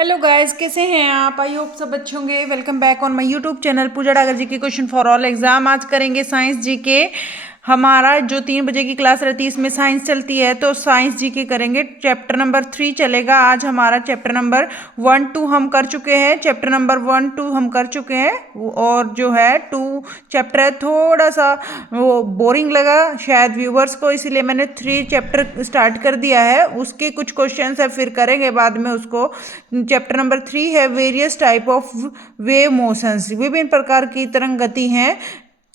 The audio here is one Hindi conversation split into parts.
हेलो गाइस, कैसे हैं आप? आई होप सब अच्छे होंगे। Welcome back on my YouTube channel Pooja Dagar ji के क्वेश्चन फॉर ऑल एग्जाम। आज करेंगे साइंस जी के। हमारा जो 3 बजे की क्लास रहती है इसमें साइंस चलती है, तो साइंस जी के करेंगे। चैप्टर नंबर 3 चलेगा आज हमारा। चैप्टर नंबर 1 2 हम कर चुके हैं। चैप्टर नंबर 1 2 हम कर चुके हैं और जो है 2 चैप्टर है थोड़ा सा वो बोरिंग लगा शायद व्यूवर्स को, इसीलिए मैंने 3 चैप्टर स्टार्ट कर दिया है। उसके कुछ क्वेश्चन है फिर करेंगे बाद में उसको। चैप्टर नंबर 3 है various type of wave motions, विभिन्न प्रकार की तरंग गति हैं।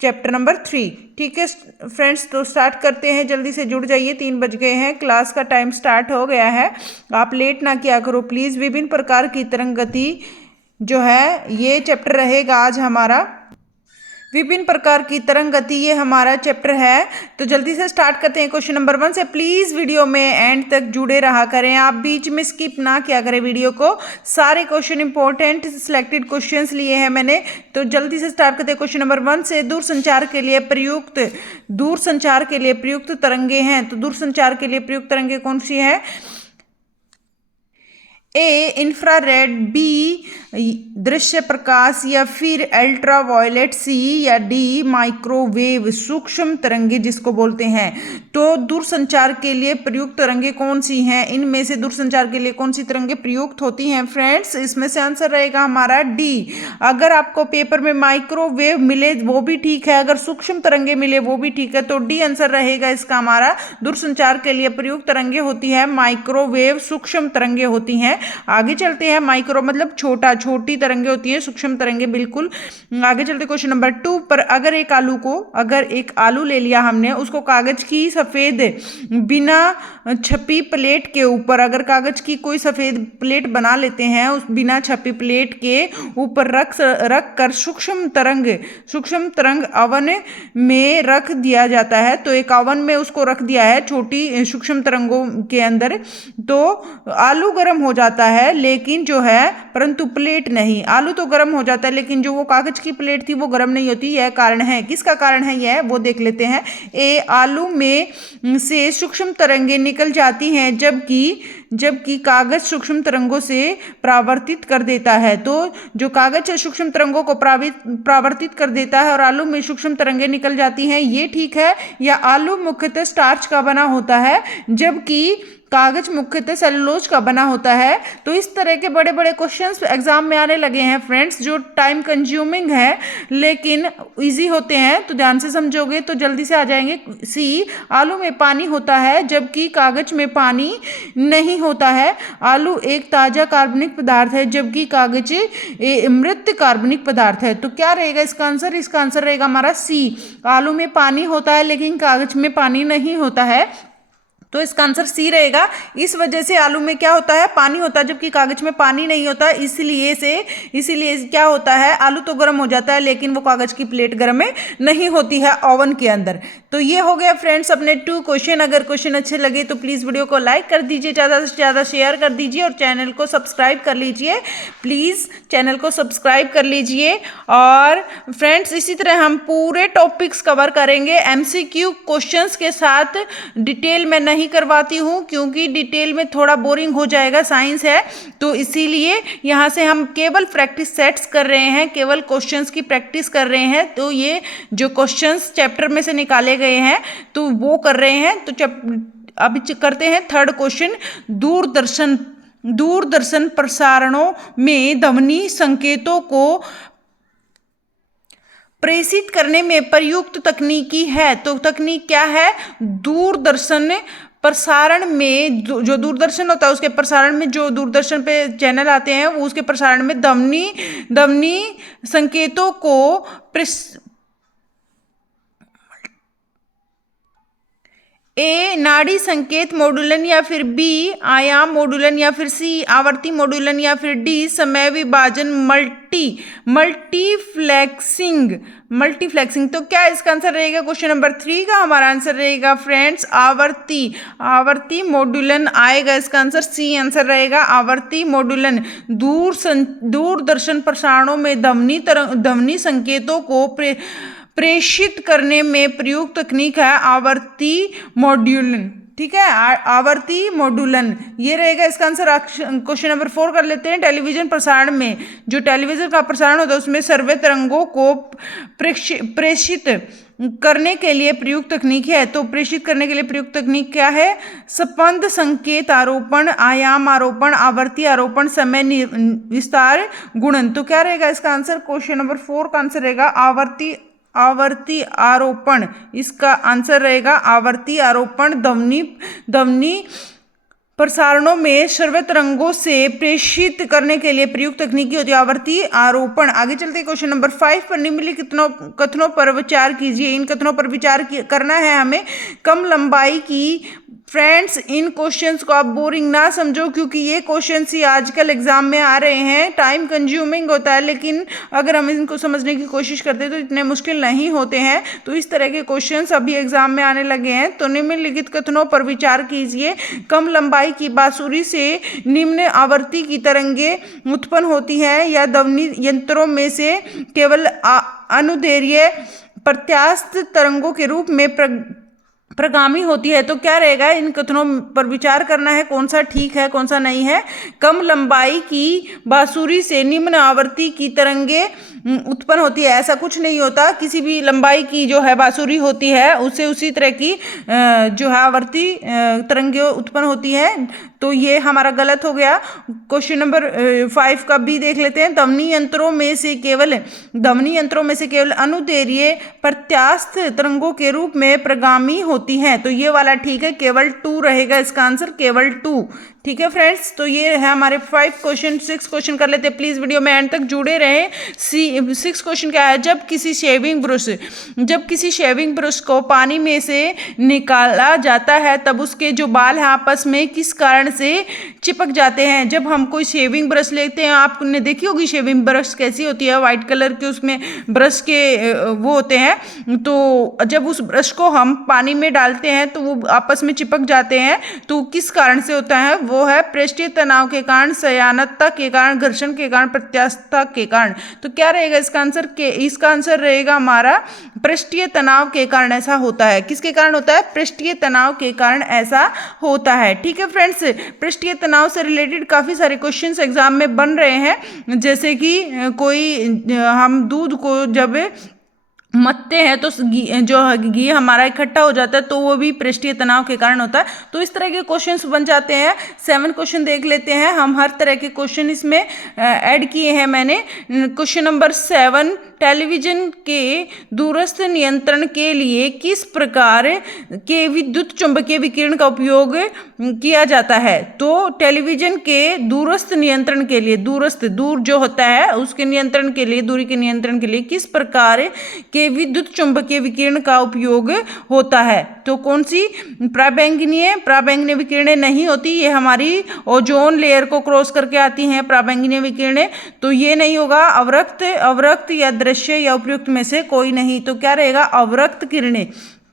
चैप्टर नंबर 3, ठीक है फ्रेंड्स, तो स्टार्ट करते हैं। जल्दी से जुड़ जाइए, 3 बज गए हैं, क्लास का टाइम स्टार्ट हो गया है। आप लेट ना किया करो प्लीज़। विभिन्न प्रकार की तरंग गति जो है ये चैप्टर रहेगा आज हमारा। विभिन्न प्रकार की तरंग गति ये हमारा चैप्टर है। तो जल्दी से स्टार्ट करते हैं क्वेश्चन नंबर 1 से। प्लीज वीडियो में एंड तक जुड़े रहा करें, आप बीच में स्किप ना किया करें वीडियो को। सारे क्वेश्चन इंपॉर्टेंट सिलेक्टेड क्वेश्चंस लिए हैं मैंने। तो जल्दी से स्टार्ट करते हैं क्वेश्चन नंबर 1 से। दूरसंचार के लिए प्रयुक्त तरंगे हैं, तो दूरसंचार के लिए प्रयुक्त तरंगे कौन सी है? ए इंफ्रारेड, बी दृश्य प्रकाश, या फिर अल्ट्रावायलेट, सी या डी माइक्रोवेव सूक्ष्म तरंगे जिसको बोलते हैं। तो दूरसंचार के लिए प्रयुक्त तरंगे कौन सी हैं? इनमें से दूरसंचार के लिए कौन सी तरंगे प्रयुक्त होती हैं फ्रेंड्स? इसमें से आंसर रहेगा हमारा डी। अगर आपको पेपर में माइक्रोवेव मिले वो भी ठीक है, अगर सूक्ष्म तरंगे मिले वो भी ठीक है, तो डी आंसर रहेगा इसका हमारा। दूरसंचार के लिए प्रयुक्त तरंगे होती है माइक्रोवेव, सूक्ष्म तरंगे होती हैं। आगे चलते हैं। माइक्रो मतलब छोटी तरंगे होती हैं, सूक्ष्म तरंगे बिल्कुल। आगे चलते क्वेश्चन नंबर 2 पर। अगर एक आलू ले लिया हमने, उसको कागज की सफेद बिना छपी प्लेट के ऊपर, अगर कागज की कोई सफेद प्लेट बना लेते हैं, उस बिना छपी प्लेट के ऊपर रख कर सूक्ष्म तरंग अवन में रख दिया जाता है। तो एक अवन में उसको रख दिया है छोटी सूक्ष्म तरंगों के अंदर, तो आलू गर्म हो जाता है लेकिन जो है परंतु प्लेट नहीं। आलू तो गर्म हो जाता है लेकिन जो वो कागज की प्लेट थी वो गर्म नहीं होती। यह कारण है, किसका कारण है यह वो देख लेते हैं। ए आलू में से सूक्ष्म तरंगें निकल जाती हैं जबकि कागज सूक्ष्म तरंगों से परावर्तित कर देता है। तो जो कागज है सूक्ष्म तरंगों को परावर्तित कर देता है और आलू में सूक्ष्म तरंगें निकल जाती हैं, ये ठीक है। या आलू मुख्यतः स्टार्च का बना होता है जबकि कागज मुख्यतः सेलुलोज का बना होता है। तो इस तरह के बड़े बड़े क्वेश्चंस एग्जाम में आने लगे हैं फ्रेंड्स, जो टाइम कंज्यूमिंग है लेकिन इजी होते हैं। तो ध्यान से समझोगे तो जल्दी से आ जाएंगे। सी आलू में पानी होता है जबकि कागज में पानी नहीं होता है। आलू एक ताजा कार्बनिक पदार्थ है जबकि कागज मृत कार्बनिक पदार्थ है। तो क्या रहेगा इसका आंसर? इसका आंसर रहेगा हमारा सी। आलू में पानी होता है लेकिन कागज में पानी नहीं होता है, तो इसका आंसर सी रहेगा। इस वजह से आलू में क्या होता है? पानी होता है जबकि कागज में पानी नहीं होता। इसलिए क्या होता है? आलू तो गर्म हो जाता है लेकिन वो कागज की प्लेट गर्म नहीं होती है ओवन के अंदर। तो ये हो गया फ्रेंड्स अपने 2 क्वेश्चन। अगर क्वेश्चन अच्छे लगे तो प्लीज़ वीडियो को लाइक कर दीजिए, ज़्यादा से ज़्यादा शेयर कर दीजिए और चैनल को सब्सक्राइब कर लीजिए। प्लीज़ चैनल को सब्सक्राइब कर लीजिए। और फ्रेंड्स इसी तरह हम पूरे टॉपिक्स कवर करेंगे MCQ क्वेश्चंस के साथ। डिटेल में नहीं करवाती हूँ क्योंकि डिटेल में थोड़ा बोरिंग हो जाएगा, साइंस है, तो इसीलिए यहाँ से हम केवल प्रैक्टिस सेट्स कर रहे हैं, केवल क्वेश्चंस की प्रैक्टिस कर रहे हैं। तो ये जो क्वेश्चंस चैप्टर में से निकाले गए हैं तो वो कर रहे हैं। तो अभी करते हैं 3rd क्वेश्चन। दूरदर्शन प्रसारणों में ध्वनि संकेतों को प्रेषित करने में प्रयुक्त तकनीकी है। तो तकनीक क्या है? दूरदर्शन प्रसारण में जो दूरदर्शन होता है उसके प्रसारण में, जो दूरदर्शन पे चैनल आते हैं वो उसके प्रसारण में ध्वनि संकेतों को ए नाड़ी संकेत मॉड्यूलन, या फिर बी आयाम मॉड्यूलन, या फिर सी आवर्ती मॉड्यूलन, या फिर डी समय विभाजन मल्टीफ्लेक्सिंग। तो क्या इसका आंसर रहेगा? क्वेश्चन नंबर 3 का हमारा आंसर रहेगा फ्रेंड्स आवर्ती मॉड्यूलन आएगा। इसका आंसर सी आंसर रहेगा, आवर्ती मॉड्यूलन। दूरदर्शन प्रसारणों में ध्वनि संकेतों को प्रेषित करने में प्रयुक्त तकनीक है आवर्ती मॉड्यूलन। ठीक है, आवर्ती मॉड्यूलन, ये रहेगा इसका आंसर। क्वेश्चन नंबर 4 कर लेते हैं। टेलीविजन प्रसारण में, जो टेलीविजन का प्रसारण होता है उसमें सर्वे तरंगों को प्रेषित करने के लिए प्रयुक्त तकनीक है। तो प्रेषित करने के लिए प्रयुक्त तकनीक क्या है? स्पंद संकेत आरोपण, आयाम आरोपण, आवर्ती आरोपण, समय विस्तार गुणन। तो क्या रहेगा इसका आंसर? क्वेश्चन नंबर 4 का आंसर रहेगा आवर्ती आरोपण। इसका आंसर रहेगा आवर्ती आरोपण। ध्वनि प्रसारणों में श्रव्य तरंगों से प्रेषित करने के लिए प्रयुक्त तकनीकी होती है आवर्ती आरोपण। आगे चलते हैं क्वेश्चन नंबर 5 पर। निम्नलिखित कथनों पर विचार कीजिए। इन कथनों पर विचार करना है हमें। कम लंबाई की, फ्रेंड्स इन क्वेश्चंस को आप बोरिंग ना समझो, क्योंकि ये क्वेश्चंस ही आजकल एग्जाम में आ रहे हैं। टाइम कंज्यूमिंग होता है, लेकिन अगर हम इनको समझने की कोशिश करते हैं तो इतने मुश्किल नहीं होते हैं। तो इस तरह के क्वेश्चंस अभी एग्जाम में आने लगे हैं। तो निम्नलिखित कथनों पर विचार कीजिए। कम लंबाई की बांसुरी से निम्न आवृत्ति की तरंगे उत्पन्न होती है, या ध्वनि यंत्रों में से केवल अनुदैर्घ्य प्रत्यास्थ तरंगों के रूप में प्रगामी होती है। तो क्या रहेगा? इन कथनों पर विचार करना है, कौन सा ठीक है कौन सा नहीं है। कम लंबाई की बांसुरी से निम्न आवृत्ति की तरंगे उत्पन्न होती है, ऐसा कुछ नहीं होता। किसी भी लंबाई की जो है बांसुरी होती है उससे उसी तरह की जो है आवृत्ति तरंगे उत्पन्न होती है। तो ये हमारा गलत हो गया। क्वेश्चन नंबर 5 का भी देख लेते हैं। ध्वनि यंत्रों में से केवल अनुदैर्घ्य प्रत्यास्थ तरंगों के रूप में प्रगामी होती हैं। तो ये वाला ठीक है, केवल 2 रहेगा इसका आंसर, केवल 2। ठीक है फ्रेंड्स, तो ये है हमारे 5 क्वेश्चन। 6 क्वेश्चन कर लेते हैं। प्लीज वीडियो में एंड तक जुड़े रहें। 6 क्वेश्चन क्या है? जब किसी शेविंग ब्रश को पानी में से निकाला जाता है तब उसके जो बाल हैं आपस में किस कारण से चिपक जाते हैं? जब हम कोई शेविंग ब्रश लेते हैं, आपने देखी होगी शेविंग ब्रश कैसी होती है, व्हाइट कलर के उसमें ब्रश के वो होते हैं। तो जब उस ब्रश को हम पानी में डालते हैं तो वो आपस में चिपक जाते हैं। तो किस कारण से होता है? वो है पृष्ठीय तनाव के कारण, संयानता के कारण, घर्षण के कारण, प्रत्यास्थता के कारण। तो क्या रहेगा इसका आंसर? इसका आंसर रहेगा हमारा पृष्ठीय तनाव के कारण ऐसा होता है। किसके कारण होता है? पृष्ठीय तनाव के कारण ऐसा होता है। ठीक है फ्रेंड्स, पृष्ठीय तनाव से रिलेटेड काफी सारे क्वेश्चंस एग्जाम में बन रहे हैं। जैसे कि हम दूध को जब मथते हैं तो घी हमारा इकट्ठा हो जाता है, तो वो भी पृष्ठीय तनाव के कारण होता है। तो इस तरह के क्वेश्चंस बन जाते हैं। 7 क्वेश्चन देख लेते हैं हम। हर तरह के क्वेश्चन इसमें ऐड किए हैं मैंने। क्वेश्चन नंबर 7, टेलीविजन के दूरस्थ नियंत्रण के लिए किस प्रकार के विद्युत चुंबकीय विकिरण का उपयोग किया जाता है? तो टेलीविजन के दूरस्थ नियंत्रण के लिए, दूर जो होता है उसके नियंत्रण के लिए, दूरी के नियंत्रण के लिए किस प्रकार के विद्युत चुंबकीय विकिरण का उपयोग होता है? तो कौन सी? पराबैंगनीय विकिरणें नहीं होती, ये हमारी ओजोन लेयर को क्रॉस करके आती हैं पराबैंगनीय विकिरणें। तो ये नहीं होगा। अवरक्त या दृश्य या उपयुक्त में से कोई नहीं। तो क्या रहेगा? अवरक्त किरणें।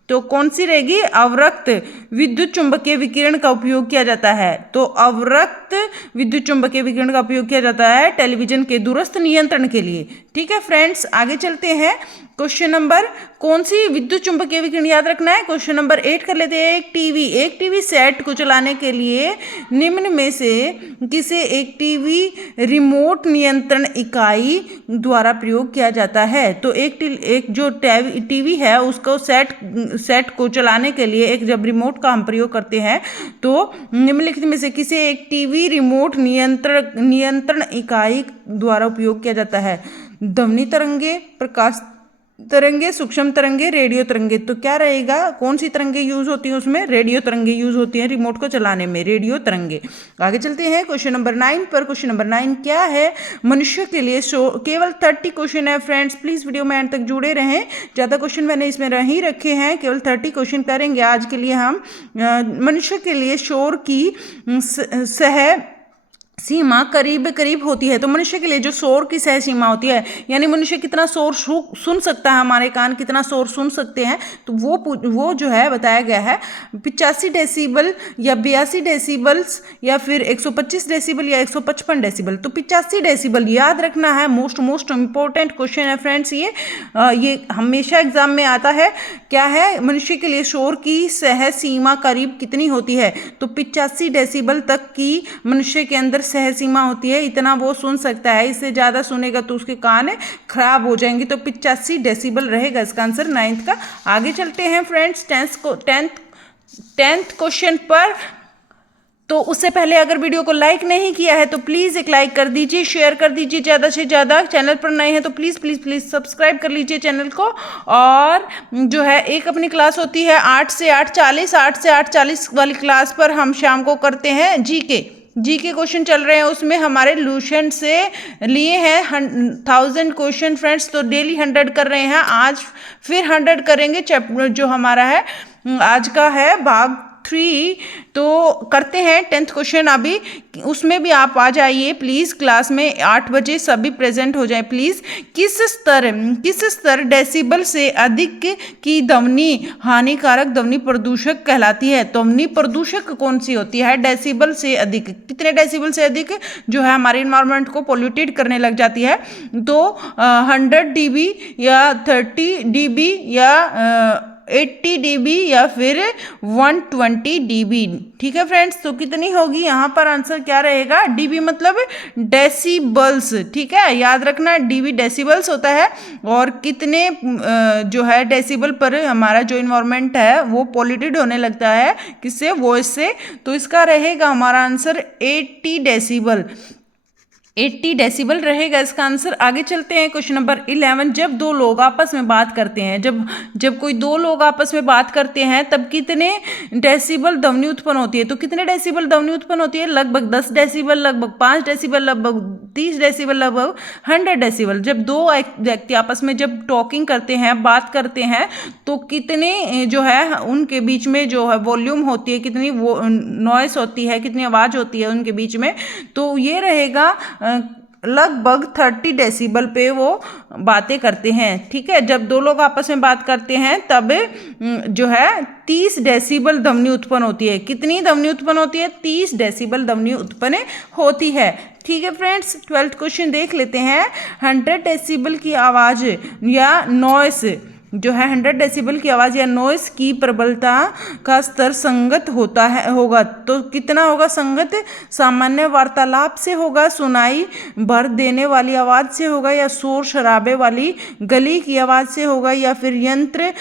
तो कौन सी रहेगी? अवरक्त विद्युत चुंबकीय विकिरण का उपयोग किया जाता है। तो अवरक्त विद्युत चुंबकीय विकिरण का उपयोग किया जाता है टीवी के दूरस्थ नियंत्रण के लिए। ठीक है फ्रेंड्स, आगे चलते हैं। क्वेश्चन नंबर, कौन सी विद्युत चुंबकीय विकिरण याद रखना है? क्वेश्चन नंबर 8 कर लेते हैं। एक टीवी सेट को चलाने के लिए निम्न में से किसे एक टीवी रिमोट नियंत्रण इकाई द्वारा प्रयोग किया जाता है? तो एक जो टीवी है उसको सेट को चलाने के लिए जब रिमोट का हम प्रयोग करते हैं तो निम्नलिखित में से किसे एक टीवी रिमोट नियंत्रण इकाई द्वारा उपयोग किया जाता है? ध्वनि तरंगे, प्रकाश तरंगे, सूक्ष्म तरंगे, रेडियो तरंगे। तो क्या रहेगा? कौन सी तरंगे यूज होती है उसमें? रेडियो तरंगे यूज होती हैं रिमोट को चलाने में, रेडियो तरंगे। आगे चलते हैं क्वेश्चन नंबर 9 पर। क्वेश्चन नंबर 9 क्या है? मनुष्य के लिए केवल 30 क्वेश्चन है फ्रेंड्स, प्लीज वीडियो में एंड तक जुड़े रहें। ज्यादा क्वेश्चन मैंने इसमें नहीं रखे हैं, केवल 30 क्वेश्चन करेंगे आज के लिए हम। मनुष्य के लिए शोर की सीमा करीब करीब होती है। तो मनुष्य के लिए जो शोर की सह सीमा होती है, यानी मनुष्य कितना शोर सुन सकता है, हमारे कान कितना शोर सुन सकते हैं, तो वो जो है बताया गया है 85 डेसिबल या 82 डेसिबल्स या फिर 125 डेसिबल या 155 डेसिबल। तो 85 डेसिबल याद रखना है, मोस्ट इंपॉर्टेंट क्वेश्चन है फ्रेंड्स। ये हमेशा एग्जाम में आता है। क्या है, मनुष्य के लिए शोर की सह सीमा करीब कितनी होती है? तो 85 डेसिबल तक की मनुष्य के अंदर सह सीमा होती है, इतना वो सुन सकता है। इससे ज़्यादा सुनेगा तो उसके कान खराब हो जाएंगे। तो 85 डेसिबल रहेगा इसका आंसर 9th का। आगे चलते हैं फ्रेंड्स 10th क्वेश्चन पर। तो उससे पहले अगर वीडियो को लाइक नहीं किया है तो प्लीज़ एक लाइक कर दीजिए, शेयर कर दीजिए ज़्यादा से ज़्यादा। चैनल पर नए हैं तो प्लीज़ सब्सक्राइब कर लीजिए चैनल को। और जो है एक अपनी क्लास होती है 8 से 8:40 वाली क्लास पर हम शाम को करते हैं जीके क्वेश्चन चल रहे हैं। उसमें हमारे लूसेंट से लिए हैं 1000 क्वेश्चन फ्रेंड्स। तो डेली 100 कर रहे हैं, आज फिर 100 करेंगे। चैप्टर जो हमारा है आज का है भाग 3। तो करते हैं 10th क्वेश्चन अभी, उसमें भी आप आ जाइए प्लीज़। क्लास में 8 बजे सभी प्रेजेंट हो जाए प्लीज़। किस स्तर डेसिबल से अधिक की ध्वनि हानिकारक ध्वनि प्रदूषक कहलाती है? ध्वनि प्रदूषक कौन सी होती है? डेसिबल से अधिक, कितने डेसिबल से अधिक जो है हमारे इन्वायरमेंट को पोल्यूटेड करने लग जाती है? तो 100 dB या 30 dB या 80 dB या फिर 120 dB। ठीक है फ्रेंड्स, तो कितनी होगी यहाँ पर? आंसर क्या रहेगा? dB मतलब डेसिबल्स। ठीक है, याद रखना dB डेसिबल्स होता है। और कितने जो है डेसिबल पर हमारा जो इन्वायरमेंट है वो पॉल्यूटेड होने लगता है, किससे? वॉइस से। तो इसका रहेगा हमारा आंसर 80 डेसिबल। 80 डेसिबल रहेगा इसका आंसर। आगे चलते हैं क्वेश्चन नंबर 11। जब दो लोग आपस में बात करते हैं, जब कोई दो लोग आपस में बात करते हैं तब कितने डेसिबल ध्वनि उत्पन्न होती है? तो कितने डेसिबल ध्वनि उत्पन्न होती है? लगभग 10 डेसिबल, लगभग 5 डेसिबल, लगभग 30 डेसिबल, लगभग 100 डेसिबल। जब दो व्यक्ति आपस में जब टॉकिंग करते हैं, बात करते हैं, तो कितने जो है उनके बीच में जो है वॉल्यूम होती है, कितनी वो नॉइस होती है, कितनी आवाज़ होती है उनके बीच में? तो ये रहेगा लगभग 30 डेसिबल पे वो बातें करते हैं। ठीक है, जब दो लोग आपस में बात करते हैं तब जो है 30 डेसिबल ध्वनि उत्पन्न होती है। कितनी ध्वनि उत्पन्न होती है? 30 डेसिबल ध्वनि उत्पन्न होती है। ठीक है फ्रेंड्स, 12th क्वेश्चन देख लेते हैं। 100 डेसिबल की आवाज़ या नॉइस जो है 100 डेसिबल की आवाज़ या नॉइस की प्रबलता का स्तर संगत होगा। तो कितना होगा संगत? सामान्य वार्तालाप से होगा, सुनाई भर देने वाली आवाज़ से होगा, या शोर शराबे वाली गली की आवाज़ से होगा, या फिर यंत्र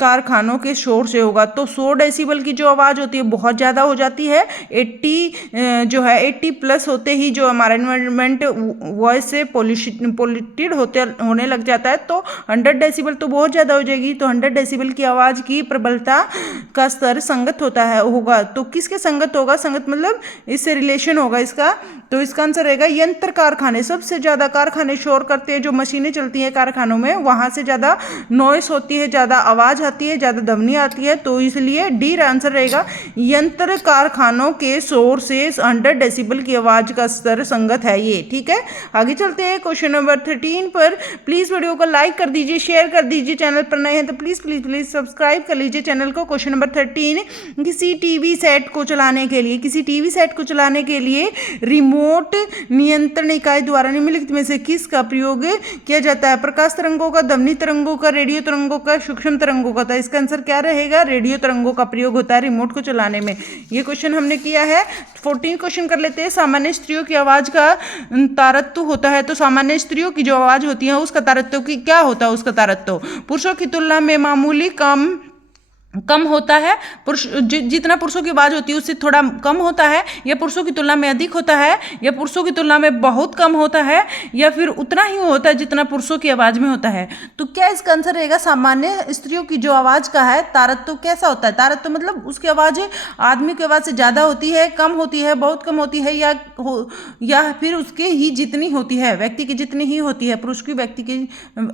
कारखानों के शोर से होगा। तो 100 डेसिबल की जो आवाज़ होती है बहुत ज़्यादा हो जाती है। 80 प्लस होते ही जो हमारा एनवायरनमेंट वॉइस से पोल्यूटेड होने लग जाता है। तो 100 डेसिबल तो बहुत ज़्यादा हो जाएगी। तो 100 डेसिबल की आवाज़ की प्रबलता का स्तर संगत होगा। तो किसके संगत होगा? संगत मतलब इससे रिलेशन होगा इसका। तो इसका आंसर रहेगा यंत्र कारखाने। सबसे ज़्यादा कारखाने शोर करते हैं, जो मशीनें चलती हैं कारखानों में, वहाँ से ज़्यादा नॉइस होती है, ज़्यादा आवाज़ आती है, ज़्यादा ध्वनि आती है। तो इसलिए डी आंसर रहेगा, यंत्र कारखानों के शोर से 100 डेसिबल की आवाज़ का स्तर संगत है ये। ठीक है, आगे चलते हैं क्वेश्चन नंबर 13 पर। प्लीज़ वीडियो को लाइक कर दीजिए, शेयर कर दीजिए। चैनल पर नए हैं तो प्लीज़ सब्सक्राइब कर लीजिए चैनल को। क्वेश्चन नंबर 13, किसी टीवी सेट को चलाने के लिए रिमोट नियंत्रण इकाई द्वारा निम्नलिखित में से किसका प्रयोग किया जाता है? प्रकाश तरंगों का, ध्वनि तरंगों का, रेडियो तरंगों का, सूक्ष्म तरंगों का। तो इसका आंसर क्या रहेगा? रेडियो तरंगों का प्रयोग होता है रिमोट को चलाने में। ये क्वेश्चन हमने किया है। 14 क्वेश्चन कर लेते हैं। सामान्य स्त्रियों की आवाज़ का तारतम्य होता है। तो सामान्य स्त्रियों की जो आवाज़ होती है उसका तारतम्य क्या होता है? उसका तारतम्य पुरुषों की तुलना में मामूली कम होता है। जितना पुरुषों की आवाज़ होती है उससे थोड़ा कम होता है, या पुरुषों की तुलना में अधिक होता है, या पुरुषों की तुलना में बहुत कम होता है, या फिर उतना ही होता है जितना पुरुषों की आवाज़ में होता है। तो क्या इसका आंसर रहेगा? सामान्य स्त्रियों की जो आवाज़ का है तारतम्य कैसा होता है? तारतम्य मतलब उसकी आवाज़ आदमी की आवाज़ से ज़्यादा होती है, कम होती है, बहुत कम होती है, या फिर उसके ही जितनी होती है, व्यक्ति की जितनी ही होती है। पुरुष की व्यक्ति की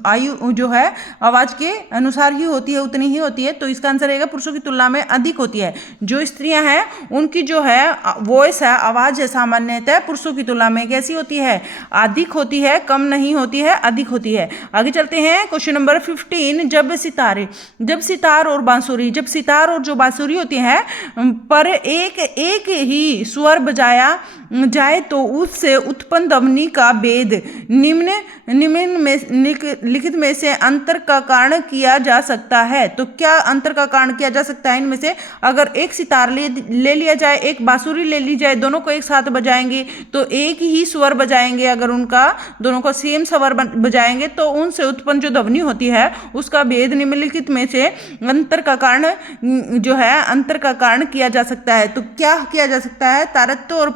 आयु जो है आवाज़ के अनुसार ही होती है, उतनी ही होती है। तो इसका आंसर रहेगा पुरुषों की तुलना में अधिक होती है। जो स्त्रियां हैं उनकी जो है वॉइस है, आवाज है, सामान्यतः पुरुषों की तुलना में कैसी होती है, अधिक होती है, कम नहीं होती है, अधिक होती है। आगे चलते हैं क्वेश्चन नंबर 15। जब सितार और बांसुरी, जब सितार और जो बांसुरी होती है पर एक ही स्वर बजाया जाए तो उससे उत्पन्न ध्वनि का भेद निम्न में लिखित में से अंतर का कारण किया जा सकता है। तो क्या अंतर का कारण किया जा सकता है इनमें से? अगर एक सितार ले लिया जाए, एक बांसुरी ले ली जाए, दोनों को एक साथ बजाएंगे तो एक ही स्वर बजाएंगे, अगर उनका दोनों को सेम स्वर बजाएंगे तो उनसे उत्पन्न जो ध्वनि होती है उसका भेद निम्नलिखित में से अंतर का कारण जो है अंतर का कारण किया जा सकता है। तो क्या किया जा सकता है? तारतम्य और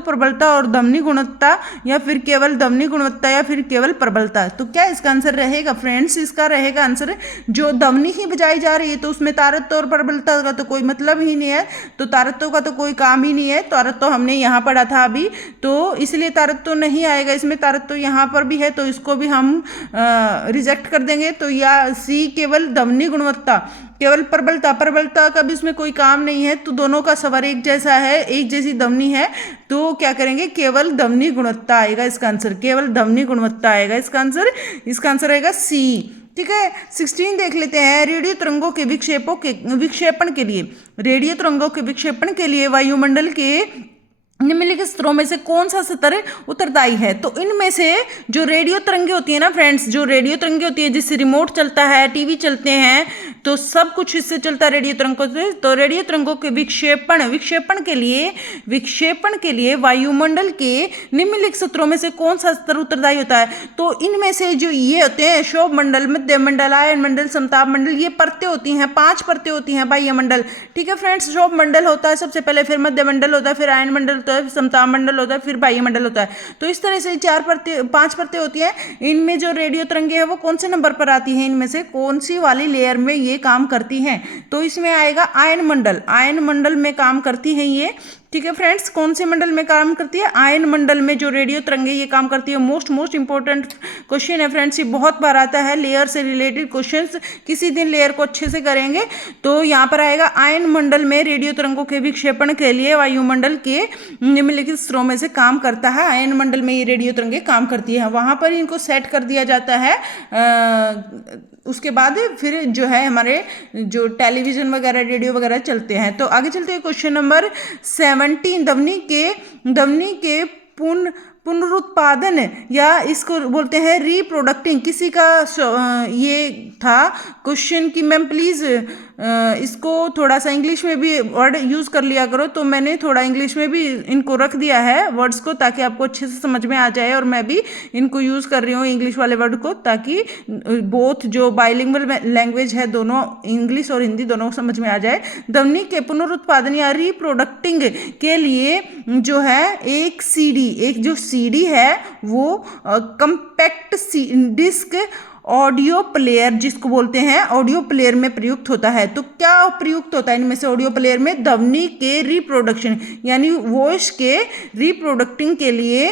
प्रबलता और ध्वनि गुणवत्ता, या फिर केवल ध्वनि गुणवत्ता, या फिर केवल प्रबलता। तो क्या इसका आंसर रहेगा फ्रेंड्स? इसका रहेगा आंसर जो ध्वनि ही बजाई जा रही है तो उसमें तारतम्य और प्रबलता का तो कोई मतलब ही नहीं है, तो तारतम्य का तो कोई काम ही नहीं है। तारतम्य हमने यहाँ पढ़ा था अभी, तो इसलिए तारतम्य नहीं आएगा इसमें। तारतम्य यहाँ पर भी है तो इसको भी हम रिजेक्ट कर देंगे। तो या सी केवल ध्वनि गुणवत्ता, केवल प्रबलता का भी इसमें कोई काम नहीं है, तो दोनों का स्वर एक जैसा है, एक जैसी ध्वनि है, तो क्या करेंगे? केवल ध्वनि गुणवत्ता आएगा इसका आंसर, केवल ध्वनि गुणवत्ता आएगा इसका आंसर। इसका आंसर आएगा सी। ठीक है, 16 देख लेते हैं। रेडियो तरंगों के विक्षेपण के लिए, रेडियो तरंगों के विक्षेपण के लिए वायुमंडल के निम्नलिखित स्तरों में से कौन सा स्तर उत्तरदायी है? तो इनमें से जो रेडियो तरंगे होती है ना फ्रेंड्स, जो रेडियो तरंगे होती है जिससे रिमोट चलता है, टीवी चलते हैं, तो सब कुछ इससे चलता है रेडियो तरंगों से। तो रेडियो तरंगों के विक्षेपण के लिए वायुमंडल के निम्नलिखित स्तरों में से कौन सा स्तर उत्तरदायी होता है? तो इनमें से जो ये होते हैं क्षोभ मंडल, मध्य मंडल, आयन मंडल, समताप मंडल, ये परतें होती हैं, 5 परतें होती हैं बाह्य मंडल। ठीक है फ्रेंड्स, क्षोभ मंडल होता है सबसे पहले, फिर मध्य मंडल होता है, फिर आयन मंडल, समताप मंडल होता है, फिर बाह्य मंडल होता है। तो इस तरह से 5 परतें होती हैं। इनमें जो रेडियो तरंगे हैं वो कौन से नंबर पर आती हैं? इनमें से कौन सी वाली लेयर में ये काम करती हैं? तो इसमें आएगा आयन मंडल में काम करती हैं ये। ठीक है फ्रेंड्स, कौन से मंडल में काम करती है? आयन मंडल में जो रेडियो तरंगे ये काम करती है। मोस्ट इंपॉर्टेंट क्वेश्चन है फ्रेंड्स, ये बहुत बार आता है, लेयर से रिलेटेड क्वेश्चंस। किसी दिन लेयर को अच्छे से करेंगे। तो यहाँ पर आएगा आयन मंडल में रेडियो तरंगों के विक्षेपण के लिए वायुमंडल के निम्नलिखित स्तरों में से काम करता है। आयन मंडल में ये रेडियो तरंगे काम करती है, वहां पर इनको सेट कर दिया जाता है। उसके बाद फिर जो है हमारे जो टेलीविजन वगैरह, रेडियो वगैरह चलते हैं। तो आगे चलते हैं क्वेश्चन नंबर 17। ध्वनि के पुनरुत्पादन, या इसको बोलते हैं रिप्रोडक्टिंग। किसी का ये था क्वेश्चन कि मैम प्लीज़ इसको थोड़ा सा इंग्लिश में भी वर्ड यूज़ कर लिया करो, तो मैंने थोड़ा इंग्लिश में भी इनको रख दिया है वर्ड्स को, ताकि आपको अच्छे से समझ में आ जाए। और मैं भी इनको यूज़ कर रही हूँ इंग्लिश वाले वर्ड को, ताकि बोथ जो बाइलिंगुअल लैंग्वेज है, दोनों इंग्लिश और हिंदी दोनों समझ में आ जाए। ध्वनि के पुनरुत्पादन या रिप्रोडक्टिंग के लिए जो है एक जो सीडी है वो कंपैक्ट डिस्क ऑडियो प्लेयर जिसको बोलते हैं, ऑडियो प्लेयर में प्रयुक्त होता है। तो क्या प्रयुक्त होता है इनमें से ऑडियो प्लेयर में? ध्वनि के रिप्रोडक्शन यानी वॉइस के रिप्रोडक्टिंग के लिए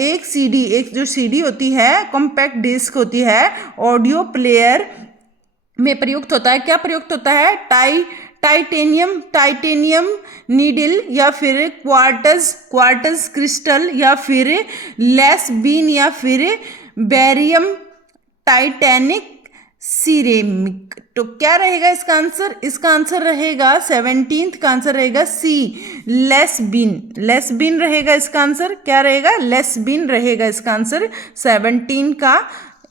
एक जो सीडी होती है, कॉम्पैक्ट डिस्क होती है, ऑडियो प्लेयर में प्रयुक्त होता है। क्या प्रयुक्त होता है? टाइटेनियम नीडल, या फिर क्वार्ट्ज क्रिस्टल, या फिर लेस बीन, या फिर बेरियम टाइटैनिक सिरेमिक। तो क्या रहेगा इसका आंसर? इसका आंसर रहेगा 17th का आंसर रहेगा सी, लेस बीन रहेगा इसका आंसर। क्या रहेगा? लेस बीन रहेगा इसका आंसर 17 का।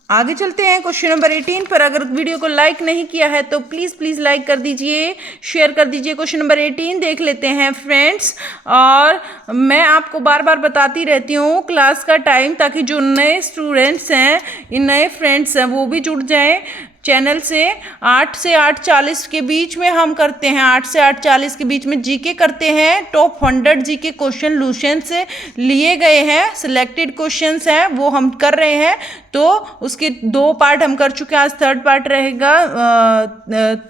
आगे चलते हैं क्वेश्चन नंबर 18 पर। अगर वीडियो को लाइक नहीं किया है तो प्लीज़ लाइक कर दीजिए, शेयर कर दीजिए। क्वेश्चन नंबर 18 देख लेते हैं फ्रेंड्स। और मैं आपको बार बार बताती रहती हूँ क्लास का टाइम, ताकि जो नए स्टूडेंट्स हैं, इन नए फ्रेंड्स हैं, वो भी जुड़ जाएं चैनल से। 8 से 8:40 के बीच में हम करते हैं, 8 से 8:40 के बीच में जीके करते हैं। टॉप 100 जीके क्वेश्चन सोल्यूशन से लिए गए हैं, सिलेक्टेड क्वेश्चंस हैं, वो हम कर रहे हैं। तो उसके 2 पार्ट हम कर चुके हैं, आज 3rd पार्ट रहेगा।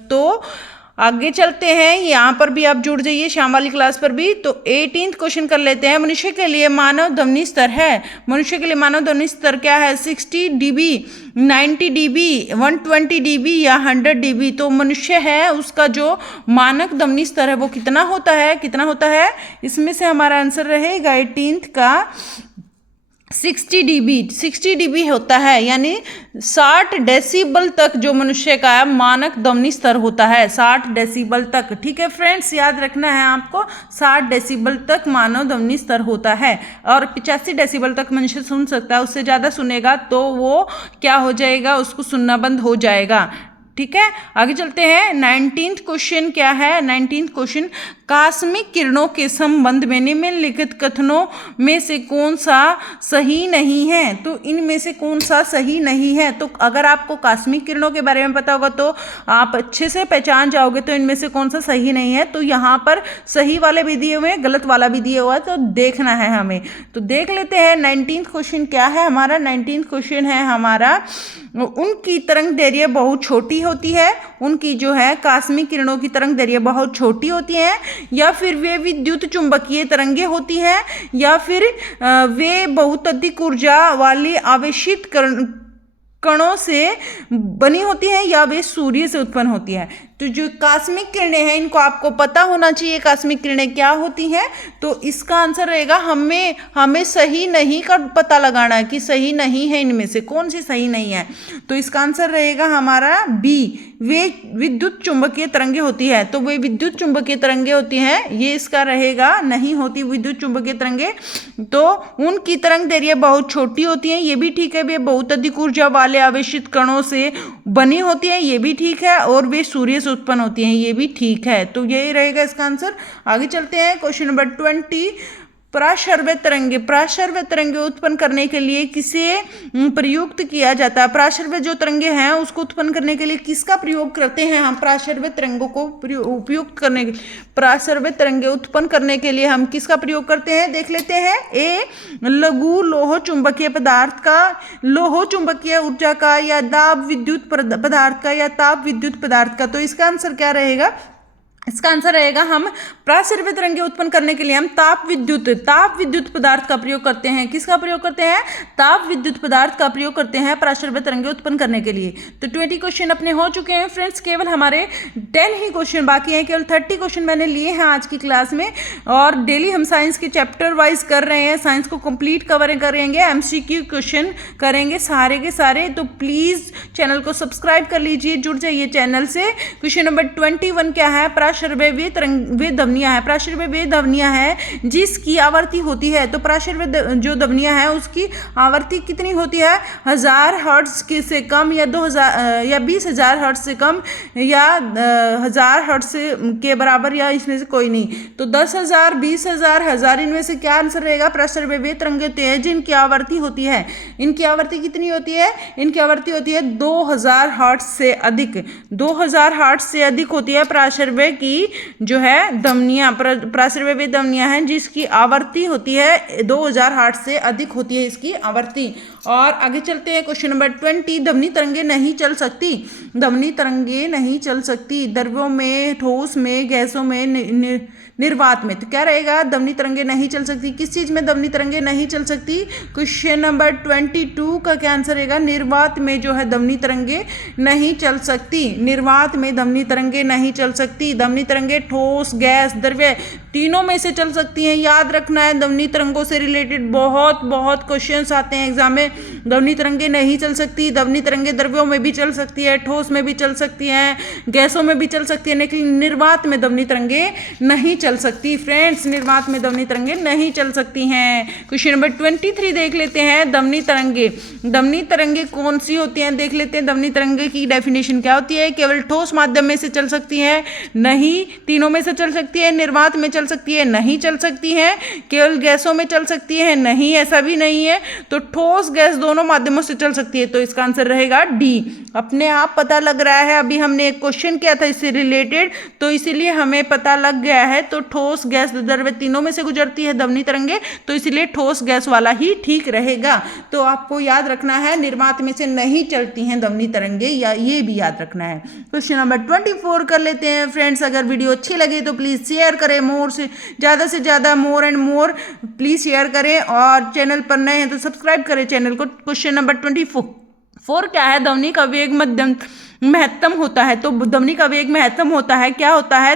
तो आगे चलते हैं, यहाँ पर भी आप जुड़ जाइए शाम वाली क्लास पर भी। तो 18th क्वेश्चन कर लेते हैं। मनुष्य के लिए मानव ध्वनि स्तर है, मनुष्य के लिए मानव ध्वनि स्तर क्या है? 60 dB, 90 dB, 120 dB या 100 dB। तो मनुष्य है उसका जो मानक ध्वनि स्तर है वो कितना होता है, कितना होता है? इसमें से हमारा आंसर रहेगा 18th का 60 dB, 60 dB होता है, यानी 60 डेसिबल तक जो मनुष्य का मानक ध्वनि स्तर होता है, 60 डेसिबल तक। ठीक है फ्रेंड्स, याद रखना है आपको, 60 डेसिबल तक मानव ध्वनि स्तर होता है। और 85 डेसिबल तक मनुष्य सुन सकता है, उससे ज़्यादा सुनेगा तो वो क्या हो जाएगा? उसको सुनना बंद हो जाएगा। ठीक है, आगे चलते हैं। 19th क्वेश्चन क्या है? 19th क्वेश्चन, आकस्मिक किरणों के संबंध में निम्नलिखित कथनों में से कौन सा सही नहीं है? तो इनमें से कौन सा सही नहीं है? तो अगर आपको आकस्मिक किरणों के बारे में पता होगा तो आप अच्छे से पहचान जाओगे तो इनमें से कौन सा सही नहीं है। तो यहाँ पर सही वाले भी दिए हुए हैं, गलत वाला भी दिया हुआ है, तो देखना है हमें। तो देख लेते हैं 19th क्वेश्चन क्या है हमारा। 19th क्वेश्चन है हमारा, उनकी तरंग दैर्घ्य बहुत छोटी होती है, उनकी जो है आकस्मिक किरणों की तरंग दैर्घ्य बहुत छोटी होती है, या फिर वे विद्युत चुंबकीय तरंगें होती हैं, या फिर वे बहुत अधिक ऊर्जा वाली आवेशित कणों से बनी होती है, या वे सूर्य से उत्पन्न होती है। तो जो आकस्मिक किरणें हैं इनको आपको पता होना चाहिए आकस्मिक किरणें क्या होती हैं। तो इसका आंसर रहेगा, हमें सही नहीं का पता लगाना है कि सही नहीं है, इनमें से कौन सी सही नहीं है। तो इसका आंसर रहेगा हमारा बी, वे विद्युत चुंबकीय तरंगें होती है। तो वे विद्युत चुंबकीय तरंगें होती हैं, ये इसका रहेगा, नहीं होती विद्युत चुंबकीय तरंगें। तो उनकी तरंग दैर्घ्य बहुत छोटी होती है, ये भी ठीक है। वे बहुत अधिक ऊर्जा वाले आवेशित कणों से बनी होती है, ये भी ठीक है। और वे सूर्य से उत्पन्न होती हैं, ये भी ठीक है। तो यही रहेगा इसका आंसर। आगे चलते हैं क्वेश्चन नंबर 20, पराश्रव्य तरंगे उत्पन्न करने के लिए किसे प्रयुक्त किया जाता है? पराश्रव्य जो तरंगे हैं उसको उत्पन्न करने के लिए किसका प्रयोग करते हैं हम? पराश्रव्य तरंगों को उपयुक्त करने के, पराश्रव्य तरंगे उत्पन्न करने के लिए हम किसका प्रयोग करते हैं? देख लेते हैं। ए, लघु लोह चुंबकीय पदार्थ का, लोह चुंबकीय ऊर्जा का, या दाब विद्युत पदार्थ का, या ताप विद्युत पदार्थ का। तो इसका आंसर क्या रहेगा? इसका आंसर रहेगा, हम पराश्रव्य तरंगे उत्पन्न करने के लिए हम ताप विद्युत पदार्थ का प्रयोग करते हैं। किसका प्रयोग करते हैं? ताप विद्युत पदार्थ का प्रयोग करते हैं पराश्रव्य तरंगे उत्पन्न करने के लिए। तो 20 क्वेश्चन अपने हो चुके हैं फ्रेंड्स, केवल हमारे 10 ही क्वेश्चन बाकी हैं। केवल 30 क्वेश्चन मैंने लिए हैं आज की क्लास में, और डेली हम साइंस के चैप्टर वाइज कर रहे हैं, साइंस को कंप्लीट कवर करेंगे, MCQ क्वेश्चन करेंगे सारे के सारे। तो प्लीज चैनल को सब्सक्राइब कर लीजिए, जुड़ जाइए चैनल से। क्वेश्चन नंबर 21 क्या है? पराश्रव्य वे ध्वनियां है, पराश्रव्य वे ध्वनियां है जिसकी आवर्ती होती है। तो पराश्रव्य जो ध्वनियां है उसकी आवर्ती कितनी होती है? 1000 हर्ट्ज से कम, या 2000 या 20,000 हर्ट्ज से कम, या 1000 हर्ट्ज के बराबर, या इसमें से कोई नहीं। तो 10,000, 20,000, 1000, इनमें से क्या आंसर रहेगा? पराश्रव्य वे तरंगें होती है जिनकी आवर्ती होती है, इनकी आवर्ती कितनी होती है? इनकी आवर्ती होती है 2000 हर्ट्ज से अधिक, 2000 हर्ट्ज से अधिक होती है पराश्रव्य की जो है ध्वनियां, पराश्रव्य ध्वनियां हैं जिसकी आवर्ती होती है 2000 हर्ट्ज से अधिक होती है इसकी आवर्ती। और आगे चलते हैं क्वेश्चन नंबर 20, ध्वनि तरंगे नहीं चल सकती, ध्वनि तरंगे नहीं चल सकती द्रव्यों में, ठोस में, गैसों में, निर्वात में। तो क्या रहेगा? ध्वनि तरंगे नहीं चल सकती। किस चीज में ध्वनि तरंगे नहीं चल सकती? क्वेश्चन नंबर 22 का क्या आंसर रहेगा? निर्वात में जो है ध्वनि तरंगे नहीं चल सकती, निर्वात में ध्वनि तरंगे नहीं चल सकती। ध्वनि तरंगे ठोस, गैस, द्रव्य तीनों में से चल सकती हैं। याद रखना है, ध्वनि तरंगों से रिलेटेड बहुत क्वेश्चंस आते हैं एग्जाम में। ध्वनि तरंगे नहीं चल सकती, ध्वनि तरंगे द्रव्यों में भी चल सकती है, ठोस में भी चल सकती हैं, गैसों में भी चल सकती है, लेकिन निर्वात में ध्वनि तरंगे नहीं चल सकती। फ्रेंड्स, निर्वात में ध्वनि तरंगे नहीं चल सकती हैं। क्वेश्चन नंबर 23 देख लेते हैं। ध्वनि तरंगे कौन सी होती हैं? देख लेते हैं ध्वनि तरंगे की डेफिनेशन क्या होती है। केवल ठोस माध्यम में से चल सकती है? नहीं, तीनों में से चल सकती है। निर्वात में चल सकती है? नहीं चल सकती है। केवल गैसों में चल सकती है? नहीं, ऐसा भी नहीं है। तो ठोस गैस दोनों माध्यमों से चल सकती है, तो इसका आंसर रहेगा डी। अपने आप पता लग रहा है, अभी हमने एक क्वेश्चन किया था इससे रिलेटेड, तो इसीलिए हमें पता लग गया है। तो ठोस गैस द्रव्य तीनों में से गुजरती है ध्वनि तरंगे, तो इसलिए ठोस गैस वाला ही ठीक रहेगा। तो आपको याद रखना है निर्वात में से नहीं चलती हैं ध्वनि तरंगे, या ये भी याद रखना है। क्वेश्चन नंबर 24 कर लेते हैं फ्रेंड्स। अगर वीडियो अच्छी लगे तो प्लीज शेयर करें, मोर से ज़्यादा more and more please share करें, और चैनल पर नए हैं तो सब्सक्राइब करें चैनल को। क्वेश्चन नंबर 24 क्या है? ध्वनि का वेग मध्यम महत्तम होता है। तो ध्वनि का वेग महत्तम होता है, क्या होता है?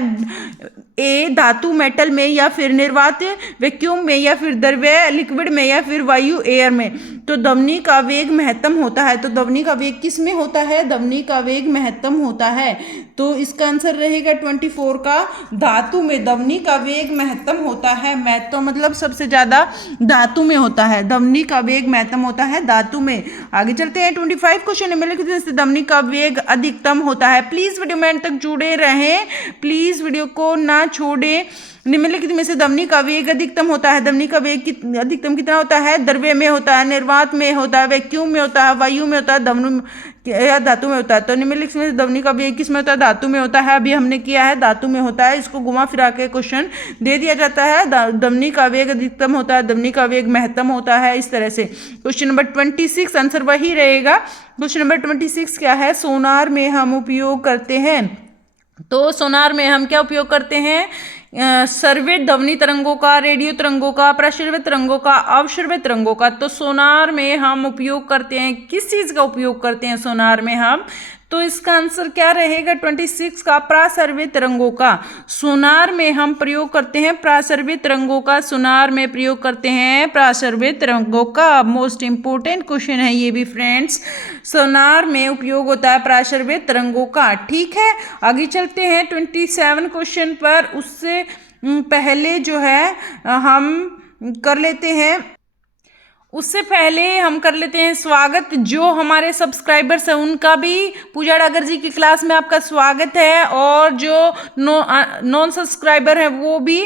ए धातु मेटल में, या फिर निर्वात वैक्यूम में, या फिर द्रव्य लिक्विड में, या फिर वायु एयर में। तो ध्वनि का वेग महत्तम होता है। तो ध्वनि का वेग किस में होता है? ध्वनि का वेग महत्तम होता है। तो इसका आंसर रहेगा 24 का धातु में ध्वनि का वेग महत्तम होता है। महत्तम मतलब सबसे ज्यादा धातु में होता है। ध्वनि का वेग महत्तम होता है धातु में। आगे चलते हैं 25 क्वेश्चन। निम्नलिखित से ध्वनि का वेग अधिकतम होता है। प्लीज वीडियो में अंत तक जुड़े रहें, प्लीज वीडियो को ना छोड़े। निम्नलिखित में से ध्वनि का वेग अधिकतम होता है। ध्वनि का वेग अधिकतम कितना होता है? द्रव्य में होता है, निर्वात में होता है, वैक्यूम में होता है, वायु में होता है, ध्वनि या धातु में होता है। तो निम्नलिखित में से ध्वनि का वेग किस में होता है? धातु में होता है। अभी हमने किया है धातु में होता है। इसको घुमा फिरा के क्वेश्चन दे दिया जाता है। ध्वनि का वेग अधिकतम होता है, ध्वनि का वेग महत्तम होता है, इस तरह से। क्वेश्चन नंबर 26 आंसर वही रहेगा। क्वेश्चन नंबर 26 क्या है? सोनार में हम उपयोग करते हैं। तो सोनार में हम क्या उपयोग करते हैं? सर्वित ध्वनि तरंगों का, रेडियो तरंगों का, प्रश्रवित तरंगों का, अवश्रवित तरंगों का। तो सोनार में हम उपयोग करते हैं, किस चीज का उपयोग करते हैं सोनार में हम? तो इसका आंसर क्या रहेगा 26 का? प्रासर्वित तरंगों का। सोनार में हम प्रयोग करते हैं प्रासर्वित तरंगों का। सोनार में प्रयोग करते हैं प्रासर्वित तरंगों का। मोस्ट इंपोर्टेंट क्वेश्चन है ये भी फ्रेंड्स। सोनार में उपयोग होता है प्रासर्वित तरंगों का। ठीक है, आगे चलते हैं 27 क्वेश्चन पर। उससे पहले जो है हम कर लेते हैं, उससे पहले हम कर लेते हैं स्वागत। जो हमारे सब्सक्राइबर्स हैं उनका भी पूजा डागर जी की क्लास में आपका स्वागत है, और जो नॉन सब्सक्राइबर हैं वो भी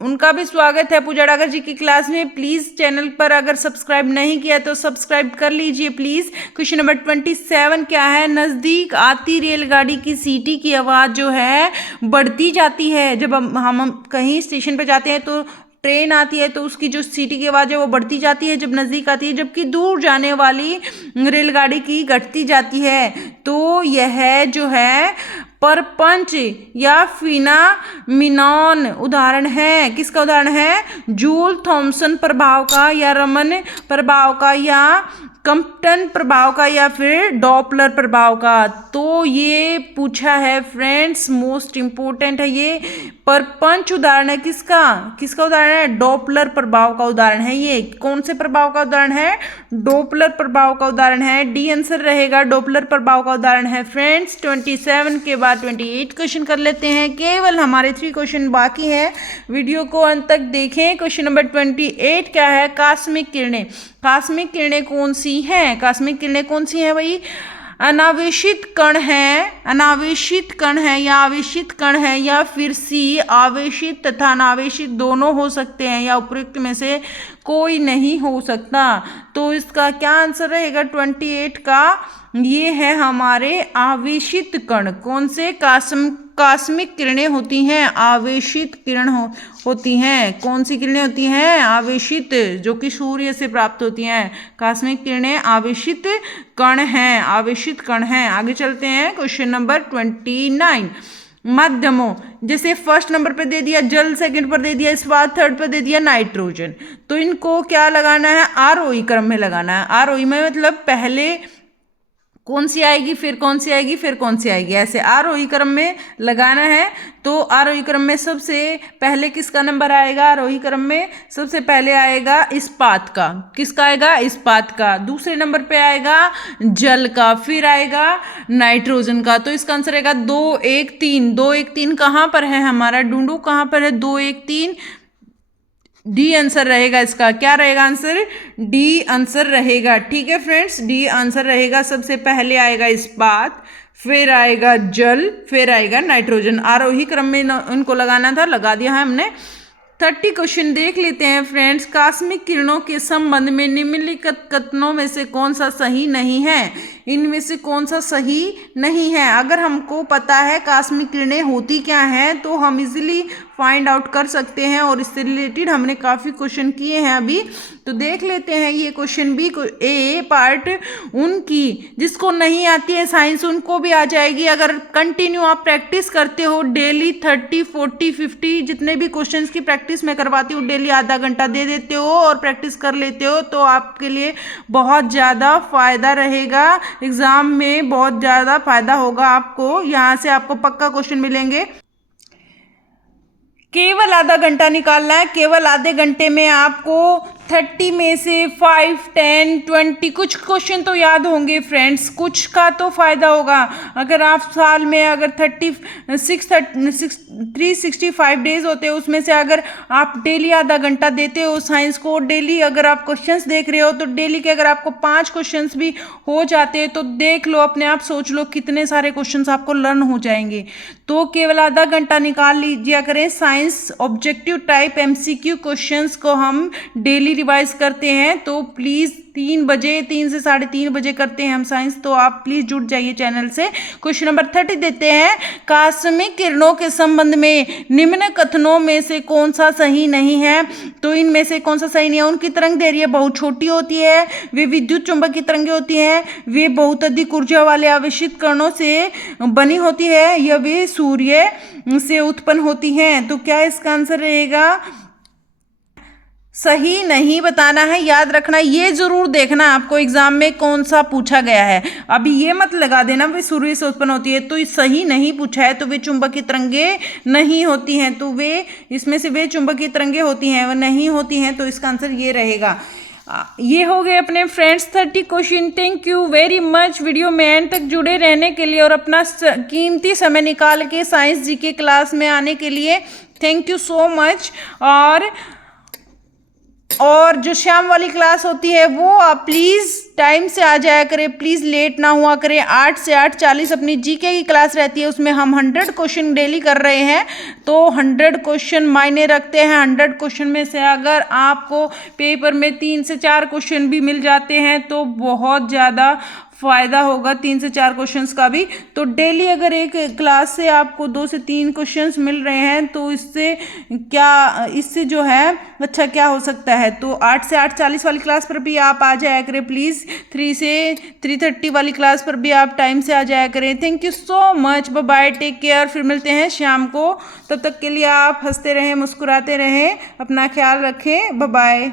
उनका भी स्वागत है पूजा डागर जी की क्लास में। प्लीज चैनल पर अगर सब्सक्राइब नहीं किया तो सब्सक्राइब कर लीजिए प्लीज। क्वेश्चन नंबर 27 क्या है? नजदीक आती रेलगाड़ी की सीटी की आवाज जो है बढ़ती जाती है। जब हम कहीं स्टेशन पर जाते हैं तो ट्रेन आती है तो उसकी जो सीटी की आवाज़ है वो बढ़ती जाती है जब नज़दीक आती है, जबकि दूर जाने वाली रेलगाड़ी की घटती जाती है। तो यह जो है परपंच या फिनामिनॉन उदाहरण है। किसका उदाहरण है? जूल थॉमसन प्रभाव का, या रमन प्रभाव का, या कंपटन प्रभाव का, या फिर डॉपलर प्रभाव का। तो ये पूछा है फ्रेंड्स, मोस्ट इंपोर्टेंट है ये। परपंच उदाहरण है किसका? किसका उदाहरण है? डॉपलर प्रभाव का उदाहरण है ये। कौन से प्रभाव का उदाहरण है? डॉपलर प्रभाव का उदाहरण है। डी आंसर रहेगा, डॉपलर प्रभाव का उदाहरण है फ्रेंड्स। 27 के बाद 28 क्वेश्चन कर लेते हैं। केवल हमारे 3 क्वेश्चन बाकी हैं, वीडियो को अंत तक देखें। क्वेश्चन नंबर 28 क्या है? कास्मिक किरणें। कास्मिक किरणें कौन सी हैं? कास्मिक किरणें कौन सी हैं भाई? अनावेशित कण है, अनावेशित कण है, या आवेशित कण है, या फिर सी आवेशित तथा अनावेशित दोनों हो सकते हैं, या उपयुक्त में से कोई नहीं हो सकता। तो इसका क्या आंसर रहेगा 28 का? ये है हमारे आवेशित कण। कौन से? कास्मिक किरणें होती हैं, आवेशित किरण होती हैं। कौन सी किरणें होती हैं? आवेशित, जो कि सूर्य से प्राप्त होती हैं। कास्मिक किरणें आवेशित कण हैं, आवेशित कण हैं। आगे चलते हैं क्वेश्चन नंबर 29। माध्यमों, जैसे फर्स्ट नंबर पे दे दिया जल, सेकंड पर दे दिया इस्पात, थर्ड पर दे दिया नाइट्रोजन। तो इनको क्या लगाना है? आरोही क्रम में लगाना है। आरोही में मतलब पहले कौन सी आएगी, फिर कौन सी आएगी, फिर कौन सी आएगी, ऐसे आरोही क्रम में लगाना है। तो आरोही क्रम में सबसे पहले किसका नंबर आएगा? आरोही क्रम में सबसे पहले आएगा इस्पात का। किसका आएगा? इस्पात का। दूसरे नंबर पे आएगा जल का, फिर आएगा नाइट्रोजन का। तो इसका आंसर आएगा 2, 1, 3। 2, 1, 3 कहाँ पर है हमारा? ढूंढो कहाँ पर है 2, 1, 3। डी आंसर रहेगा इसका। क्या रहेगा आंसर? डी आंसर रहेगा। ठीक है फ्रेंड्स, डी आंसर रहेगा। सबसे पहले आएगा इस्पात, फिर आएगा जल, फिर आएगा नाइट्रोजन। आरोही क्रम में उनको लगाना था, लगा दिया है हमने। 30 क्वेश्चन देख लेते हैं फ्रेंड्स। कॉस्मिक किरणों के संबंध में निम्नलिखित कथनों में से कौन सा सही नहीं है? इनमें से कौन सा सही नहीं है? अगर हमको पता है कॉस्मिक किरणें होती क्या हैं तो हम इजीली फाइंड आउट कर सकते हैं, और इससे रिलेटेड हमने काफ़ी क्वेश्चन किए हैं अभी। तो देख लेते हैं ये क्वेश्चन बी ए पार्ट उनकी जिसको नहीं आती है साइंस उनको भी आ जाएगी अगर कंटिन्यू आप प्रैक्टिस करते हो। डेली 30, 40, 50 जितने भी क्वेश्चंस की प्रैक्टिस मैं करवाती हूँ, डेली आधा घंटा दे देते हो और प्रैक्टिस कर लेते हो तो आपके लिए बहुत ज़्यादा फायदा रहेगा। एग्जाम में बहुत ज़्यादा फायदा होगा आपको, यहाँ से आपको पक्का क्वेश्चन मिलेंगे। केवल आधा घंटा निकालना है। केवल आधे घंटे में आपको 30 में से 5, 10, 20 कुछ क्वेश्चन तो याद होंगे फ्रेंड्स, कुछ का तो फायदा होगा। अगर आप साल में अगर 365 डेज होते हैं उसमें से अगर आप डेली आधा घंटा देते हो साइंस को, डेली अगर आप क्वेश्चंस देख रहे हो तो डेली के अगर आपको 5 क्वेश्चंस भी हो जाते हैं तो देख लो, अपने आप सोच लो कितने सारे क्वेश्चंस आपको लर्न हो जाएंगे। तो केवल आधा घंटा निकाल लीजिए करें। Science objective type MCQ questions को हम डेली रिवाइज करते हैं, तो प्लीज़ 3 बजे 3 से 3:30 बजे करते हैं हम साइंस, तो आप प्लीज़ जुड़ जाइए चैनल से। क्वेश्चन नंबर 30 देते हैं। कॉस्मिक किरणों के संबंध में निम्न कथनों में से कौन सा सही नहीं है? तो इनमें से कौन सा सही नहीं है? उनकी तरंग दैर्घ्य बहुत छोटी होती है, वे विद्युत चुंबकीय तरंगें होती हैं, वे बहुत अधिक ऊर्जा वाले आवेशित कणों से बनी होती है, या वे सूर्य से उत्पन्न होती हैं। तो क्या इसका आंसर रहेगा? सही नहीं बताना है, याद रखना। ये जरूर देखना आपको एग्जाम में कौन सा पूछा गया है। अभी ये मत लगा देना वे सूर्य से उत्पन्न होती है, तो सही नहीं पूछा है तो वे चुंबकीय तरंगें नहीं होती हैं, तो वे इसमें से वे चुंबकीय तरंगें होती हैं, वह नहीं होती हैं, तो इसका आंसर ये रहेगा। ये हो गए अपने friends 30 question. Thank you very much video में एंड तक जुड़े रहने के लिए और अपना कीमती समय निकाल के साइंस जीके क्लास में आने के लिए थैंक यू सो मच। और जो शाम वाली क्लास होती है वो आप प्लीज़ टाइम से आ जाया करें, प्लीज़ लेट ना हुआ करें। 8 से 8:40 अपनी जीके की क्लास रहती है, उसमें हम 100 क्वेश्चन डेली कर रहे हैं, तो 100 क्वेश्चन मायने रखते हैं। 100 क्वेश्चन में से अगर आपको पेपर में 3 से 4 क्वेश्चन भी मिल जाते हैं तो बहुत ज़्यादा फ़ायदा होगा 3 से 4 क्वेश्चंस का भी। तो डेली अगर एक क्लास से आपको 2 से 3 क्वेश्चंस मिल रहे हैं तो इससे जो है अच्छा क्या हो सकता है। तो 8 से 8:40 वाली क्लास पर भी आप आ जाया करें प्लीज़। 3 से 3:30 वाली क्लास पर भी आप टाइम से आ जाया करें। Thank you so much, bye bye, take care. फिर मिलते हैं शाम को, तब तक के लिए आप हंसते रहें, मुस्कुराते रहें, अपना ख्याल रखें, बाय बाय।